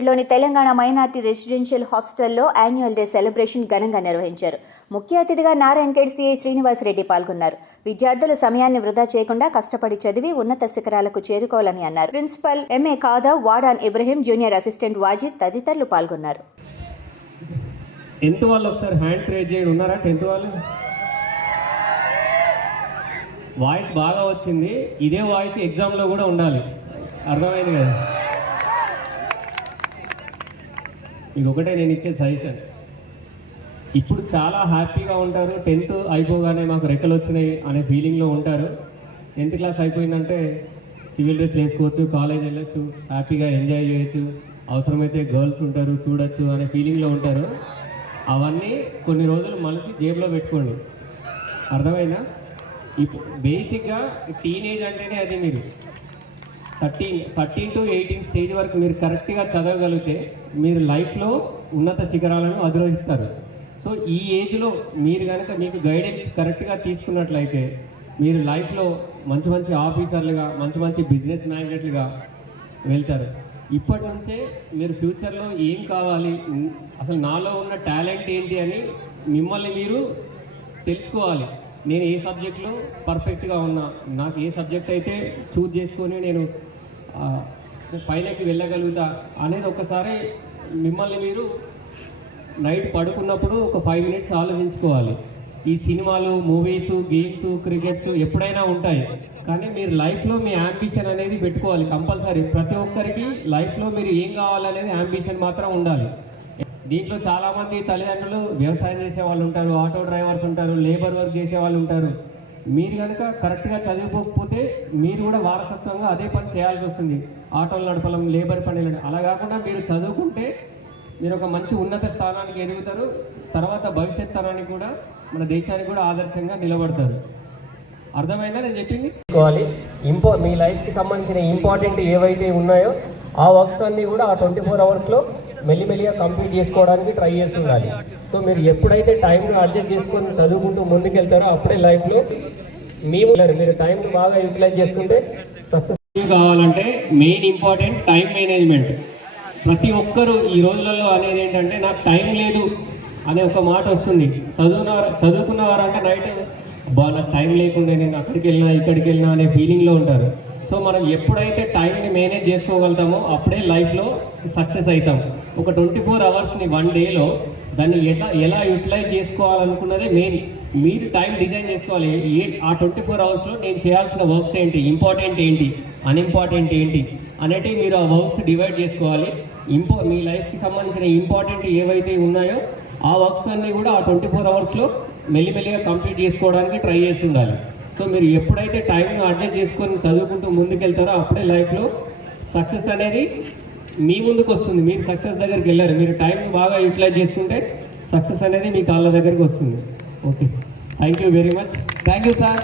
నారాయణఖేడ్లోని Telangana minority residential హాస్టల్లో annual day celebration ఘనంగా నిర్వహించారు. ముఖ్య అతిథిగా నారాయణఖేడ్ సిఐ శ్రీనివాసరెడ్డి పాల్గొన్నారు. విద్యార్థుల సమయాన్ని వృధా చేయకుండా కష్టపడి చదివి ఉన్నత శిఖరాలకు చేరుకోవాలని అన్నారు. ప్రిన్సిపల్ ఎంఏ ఖాదవ్, వాడాన్ ఇబ్రహీం, జూనియర్ అసిస్టెంట్ వాజిద్ తదితరులు పాల్గొన్నారు. 10th వాళ్ళు ఒకసారి హ్యాండ్స్ రేజ్ చేయండి. ఉన్నారా 10th వాళ్ళు? వాయిస్ బాగా వచ్చింది. ఇదే వాయిస్ ఎగ్జామ్లో కూడా ఉండాలి. అర్థమైంది కదా? ఇది ఒకటే నేను ఇచ్చే సజెషన్. ఇప్పుడు చాలా హ్యాపీగా ఉంటారు. 10th అయిపోగానే మాకు రెక్కలు వచ్చినాయి అనే ఫీలింగ్లో ఉంటారు. 10th క్లాస్ అయిపోయిందంటే సివిల్ డ్రెస్ వేసుకోవచ్చు, కాలేజ్ వెళ్ళొచ్చు, హ్యాపీగా ఎంజాయ్ చేయొచ్చు, అవసరమైతే గర్ల్స్ ఉంటారు చూడొచ్చు అనే ఫీలింగ్లో ఉంటారు. అవన్నీ కొన్ని రోజులు మనిషి జేబులో పెట్టుకోండి. అర్థమైందా? ఇప్పుడు బేసిక్గా టీనేజ్ అంటేనే అది. మీరు 13 to 18 స్టేజ్ వరకు మీరు కరెక్ట్గా చదవగలిగితే మీరు లైఫ్లో ఉన్నత శిఖరాలను అధిరోహిస్తారు. సో ఈ ఏజ్లో మీరు కనుక మీకు గైడెన్స్ కరెక్ట్గా తీసుకున్నట్లయితే మీరు లైఫ్లో మంచి మంచి ఆఫీసర్లుగా, మంచి మంచి బిజినెస్ మ్యాగ్నెట్లుగా వెళ్తారు. ఇప్పటి నుంచే మీరు ఫ్యూచర్లో ఏం కావాలి, అసలు నాలో ఉన్న టాలెంట్ ఏంటి అని మిమ్మల్ని మీరు తెలుసుకోవాలి. నేను ఏ సబ్జెక్ట్లో పర్ఫెక్ట్గా ఉన్నా, నాకు ఏ సబ్జెక్ట్ అయితే చూజ్ చేసుకొని నేను పైనకి వెళ్ళగలుగుతా అనేది ఒకసారి మిమ్మల్ని మీరు నైట్ పడుకున్నప్పుడు ఒక 5 minutes ఆలోచించుకోవాలి. ఈ సినిమాలు, మూవీస్, గేమ్స్, క్రికెట్స్ ఎప్పుడైనా ఉంటాయి, కానీ మీరు లైఫ్లో మీ యాంబిషన్ అనేది పెట్టుకోవాలి కంపల్సరీ. ప్రతి ఒక్కరికి లైఫ్లో మీరు ఏం కావాలనేది యాంబిషన్ మాత్రం ఉండాలి. దీంట్లో చాలామంది తల్లిదండ్రులు వ్యవసాయం చేసే వాళ్ళు ఉంటారు, ఆటో డ్రైవర్స్ ఉంటారు, లేబర్ వర్క్ చేసే వాళ్ళు ఉంటారు. మీరు కనుక కరెక్ట్గా చదువుకోకపోతే మీరు కూడా వారసత్వంగా అదే పని చేయాల్సి వస్తుంది. ఆటోలు నడపడం, లేబర్ పనులు. అలా కాకుండా మీరు చదువుకుంటే మీరు ఒక మంచి ఉన్నత స్థానానికి ఎదుగుతారు. తర్వాత భవిష్యత్ తరానికి కూడా, మన దేశానికి కూడా ఆదర్శంగా నిలబడతారు. అర్థమైందా నేను చెప్పింది? మీ లైఫ్కి సంబంధించిన ఇంపార్టెంట్ ఏవైతే ఉన్నాయో ఆ వర్క్స్ అన్నీ కూడా ఆ 24 hours మెల్లిమెల్లిగా కంప్లీట్ చేసుకోవడానికి ట్రై చేస్తుండాలి. సో మీరు ఎప్పుడైతే టైంను అడ్జస్ట్ చేసుకొని చదువుకుంటూ ముందుకెళ్తారో అప్పుడే లైఫ్లో మీరు టైంను బాగా యూటిలైజ్ చేసుకుంటే సక్సెస్ కావాలంటే మెయిన్ ఇంపార్టెంట్ టైం మేనేజ్మెంట్. ప్రతి ఒక్కరూ ఈ రోజులలో అనేది ఏంటంటే నాకు టైం లేదు అనే ఒక మాట వస్తుంది. చదువుకున్నవారంటే నైట్ నాకు టైం లేకుండా నేను అక్కడికి వెళ్ళినా ఇక్కడికి వెళ్ళినా అనే ఫీలింగ్లో ఉంటారు. సో మనం ఎప్పుడైతే టైంని మేనేజ్ చేసుకోగలుగుతామో అప్పుడే లైఫ్లో సక్సెస్ అవుతాం. ఒక 24 hours వన్ డేలో దాన్ని ఎలా యూటిలైజ్ చేసుకోవాలనుకున్నదే మెయిన్. మీరు టైం డిజైన్ చేసుకోవాలి. ఆ 24 hours నేను చేయాల్సిన వర్క్స్ ఏంటి, ఇంపార్టెంట్ ఏంటి, అన్ఇంపార్టెంట్ ఏంటి అనేటివి మీరు ఆ వర్క్స్ డివైడ్ చేసుకోవాలి. మీ లైఫ్కి సంబంధించిన ఇంపార్టెంట్ ఏవైతే ఉన్నాయో ఆ వర్క్స్ అన్నీ కూడా ఆ 24 hours మెల్లిమెల్లిగా కంప్లీట్ చేసుకోవడానికి ట్రై చేస్తుండాలి. సో మీరు ఎప్పుడైతే టైంను అడ్జస్ట్ చేసుకొని చదువుకుంటూ ముందుకెళ్తారో అప్పుడే లైఫ్లో సక్సెస్ అనేది మీ ముందుకు వస్తుంది. మీరు సక్సెస్ దగ్గరికి వెళ్ళారు. మీరు టైంని బాగా యూటిలైజ్ చేసుకుంటే సక్సెస్ అనేది మీ కాళ్ళ దగ్గరికి వస్తుంది. Okay, thank you very much. Thank you sir.